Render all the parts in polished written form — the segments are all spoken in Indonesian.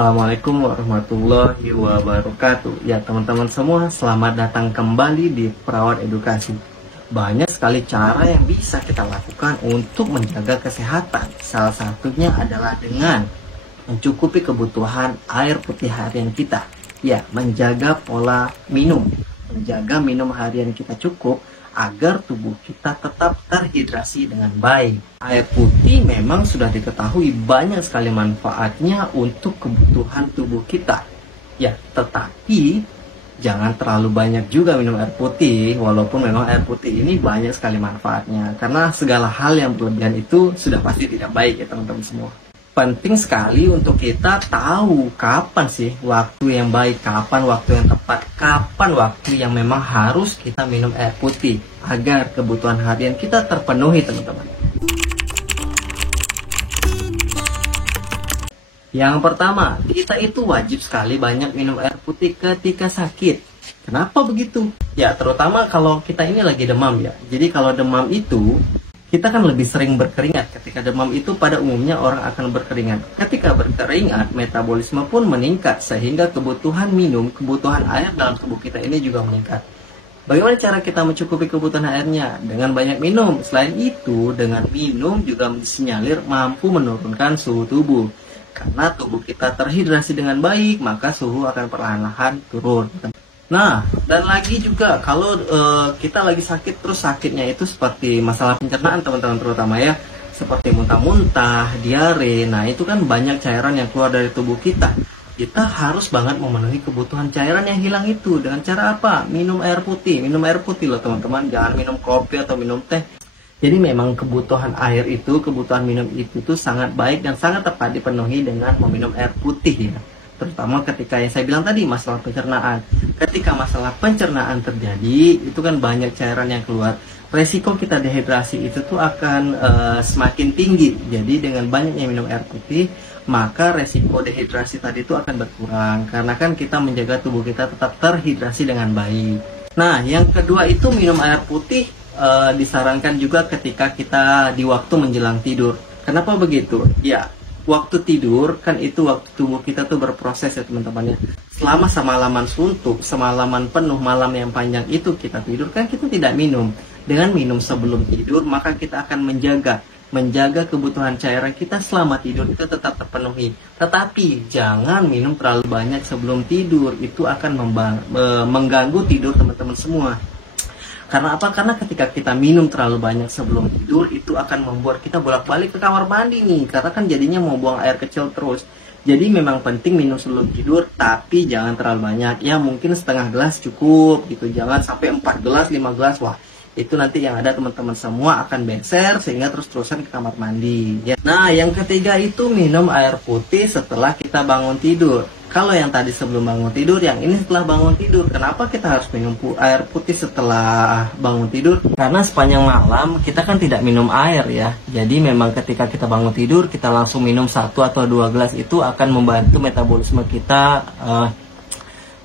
Assalamualaikum warahmatullahi wabarakatuh. Ya teman-teman semua, selamat datang kembali di Perawat Edukasi. Banyak sekali cara yang bisa kita lakukan untuk menjaga kesehatan. Salah satunya adalah dengan mencukupi kebutuhan air putih harian kita. Ya, menjaga pola minum. Menjaga minum harian kita cukup agar tubuh kita tetap terhidrasi dengan baik. Air putih memang sudah diketahui banyak sekali manfaatnya untuk kebutuhan tubuh kita. Ya, tetapi jangan terlalu banyak juga minum air putih, walaupun memang air putih ini banyak sekali manfaatnya. Karena segala hal yang berlebihan itu sudah pasti tidak baik ya teman-teman semua. Penting sekali untuk kita tahu kapan sih waktu yang baik, kapan waktu yang tepat, kapan waktu yang memang harus kita minum air putih agar kebutuhan harian kita terpenuhi teman-teman. Yang pertama, kita itu wajib sekali banyak minum air putih ketika sakit. Kenapa begitu? Ya, terutama kalau kita ini lagi demam ya. Jadi kalau demam itu kita kan lebih sering berkeringat. Ketika demam itu pada umumnya orang akan berkeringat. Ketika berkeringat, metabolisme pun meningkat sehingga kebutuhan minum, kebutuhan air dalam tubuh kita ini juga meningkat. Bagaimana cara kita mencukupi kebutuhan airnya? Dengan banyak minum. Selain itu, dengan minum juga disinyalir mampu menurunkan suhu tubuh. Karena tubuh kita terhidrasi dengan baik, maka suhu akan perlahan-lahan turun. Nah, dan lagi juga kalau kita lagi sakit, terus sakitnya itu seperti masalah pencernaan teman-teman, terutama ya, seperti muntah-muntah, diare. Nah, itu kan banyak cairan yang keluar dari tubuh kita. Kita harus banget memenuhi kebutuhan cairan yang hilang itu. Dengan cara apa? Minum air putih. Minum air putih loh teman-teman, jangan minum kopi atau minum teh. Jadi memang kebutuhan air itu, kebutuhan minum itu tuh sangat baik dan sangat tepat dipenuhi dengan meminum air putih ya. Terutama ketika yang saya bilang tadi, masalah pencernaan. Ketika masalah pencernaan terjadi, itu kan banyak cairan yang keluar. Resiko kita dehidrasi itu tuh akan semakin tinggi. Jadi dengan banyaknya minum air putih, maka resiko dehidrasi tadi itu akan berkurang. Karena kan kita menjaga tubuh kita tetap terhidrasi dengan baik. Nah, yang kedua itu minum air putih disarankan juga ketika kita di waktu menjelang tidur. Kenapa begitu? Ya, waktu tidur kan itu waktu tubuh kita tuh berproses ya teman-teman ya. Selama semalaman suntuk, semalaman penuh, malam yang panjang itu kita tidur kan kita tidak minum. Dengan minum sebelum tidur maka kita akan menjaga kebutuhan cairan kita selama tidur itu tetap terpenuhi. Tetapi jangan minum terlalu banyak sebelum tidur, itu akan mengganggu tidur teman-teman semua. Karena apa? Karena ketika kita minum terlalu banyak sebelum tidur, itu akan membuat kita bolak-balik ke kamar mandi nih. Karena kan jadinya mau buang air kecil terus. Jadi memang penting minum sebelum tidur, tapi jangan terlalu banyak. Ya mungkin setengah gelas cukup gitu. Jangan sampai 4 gelas, 5 gelas. Wah, itu nanti yang ada teman-teman semua akan beser sehingga terus-terusan ke kamar mandi ya. Nah, yang ketiga itu minum air putih setelah kita bangun tidur. Kalau yang tadi sebelum bangun tidur, yang ini setelah bangun tidur. Kenapa kita harus minum air putih setelah bangun tidur? Karena sepanjang malam kita kan tidak minum air ya. Jadi memang ketika kita bangun tidur, kita langsung minum 1 atau 2 gelas itu akan membantu metabolisme kita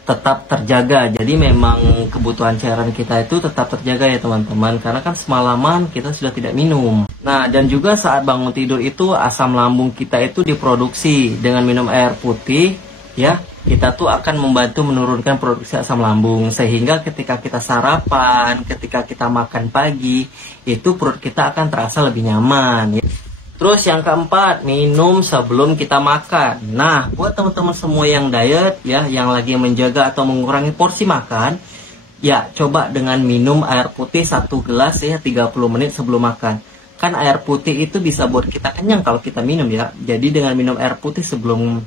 tetap terjaga. Jadi memang kebutuhan cairan kita itu tetap terjaga ya teman-teman. Karena kan semalaman kita sudah tidak minum. Nah, dan juga saat bangun tidur itu asam lambung kita itu diproduksi. Dengan minum air putih ya, kita tuh akan membantu menurunkan produksi asam lambung. Sehingga ketika kita sarapan, ketika kita makan pagi, itu perut kita akan terasa lebih nyaman ya. Terus yang keempat, minum sebelum kita makan. Nah, buat teman-teman semua yang diet ya, yang lagi menjaga atau mengurangi porsi makan, ya coba dengan minum air putih 1 gelas ya 30 menit sebelum makan. Kan air putih itu bisa buat kita kenyang kalau kita minum ya. Jadi dengan minum air putih sebelum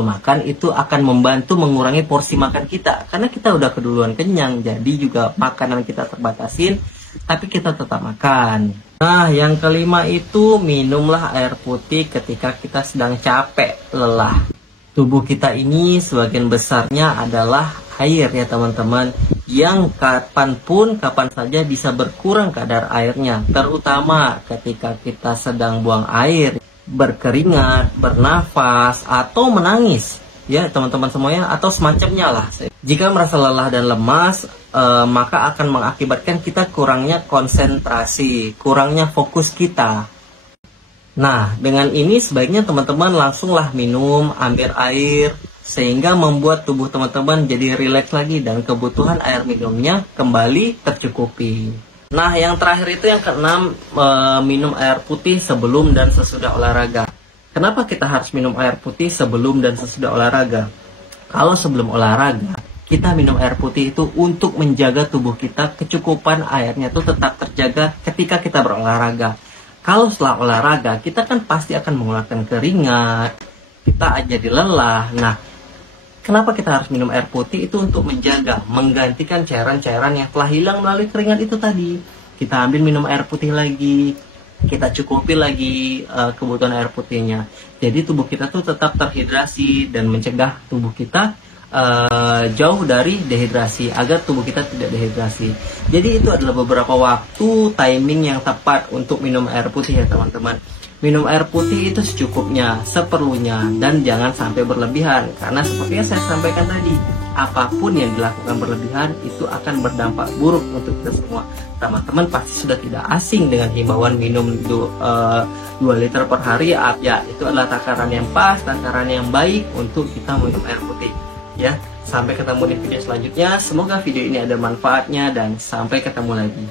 makan itu akan membantu mengurangi porsi makan kita. Karena kita udah keduluan kenyang, jadi juga makanan kita terbatasin, tapi kita tetap makan. Nah, yang kelima itu minumlah air putih ketika kita sedang capek, lelah. Tubuh kita ini sebagian besarnya adalah air ya teman-teman, yang kapan saja bisa berkurang kadar airnya. Terutama ketika kita sedang buang air, berkeringat, bernafas, atau menangis ya teman-teman semuanya, atau semacamnya lah. Jika merasa lelah dan lemas, maka akan mengakibatkan kita kurangnya konsentrasi, kurangnya fokus kita. Nah, dengan ini sebaiknya teman-teman langsunglah minum, ambil air, sehingga membuat tubuh teman-teman jadi rileks lagi dan kebutuhan air minumnya kembali tercukupi. Nah, yang terakhir itu yang keenam, minum air putih sebelum dan sesudah olahraga. Kenapa kita harus minum air putih sebelum dan sesudah olahraga? Kalau sebelum olahraga, kita minum air putih itu untuk menjaga tubuh kita, kecukupan airnya itu tetap terjaga ketika kita berolahraga. Kalau setelah olahraga, kita kan pasti akan mengeluarkan keringat, kita jadi lelah. Nah, kenapa kita harus minum air putih? Itu untuk menjaga, menggantikan cairan-cairan yang telah hilang melalui keringat itu tadi. Kita ambil minum air putih lagi, kita cukupi lagi kebutuhan air putihnya. Jadi tubuh kita tuh tetap terhidrasi dan mencegah tubuh kita jauh dari dehidrasi, agar tubuh kita tidak dehidrasi. Jadi itu adalah beberapa waktu timing yang tepat untuk minum air putih ya teman-teman. Minum air putih itu secukupnya, seperlunya, dan jangan sampai berlebihan. Karena seperti yang saya sampaikan tadi, apapun yang dilakukan berlebihan itu akan berdampak buruk untuk kita semua. Teman-teman pasti sudah tidak asing dengan himbauan minum 2 liter per hari. Ya, itu adalah takaran yang pas, takaran yang baik untuk kita minum air putih. Ya, sampai ketemu di video selanjutnya. Semoga video ini ada manfaatnya dan sampai ketemu lagi.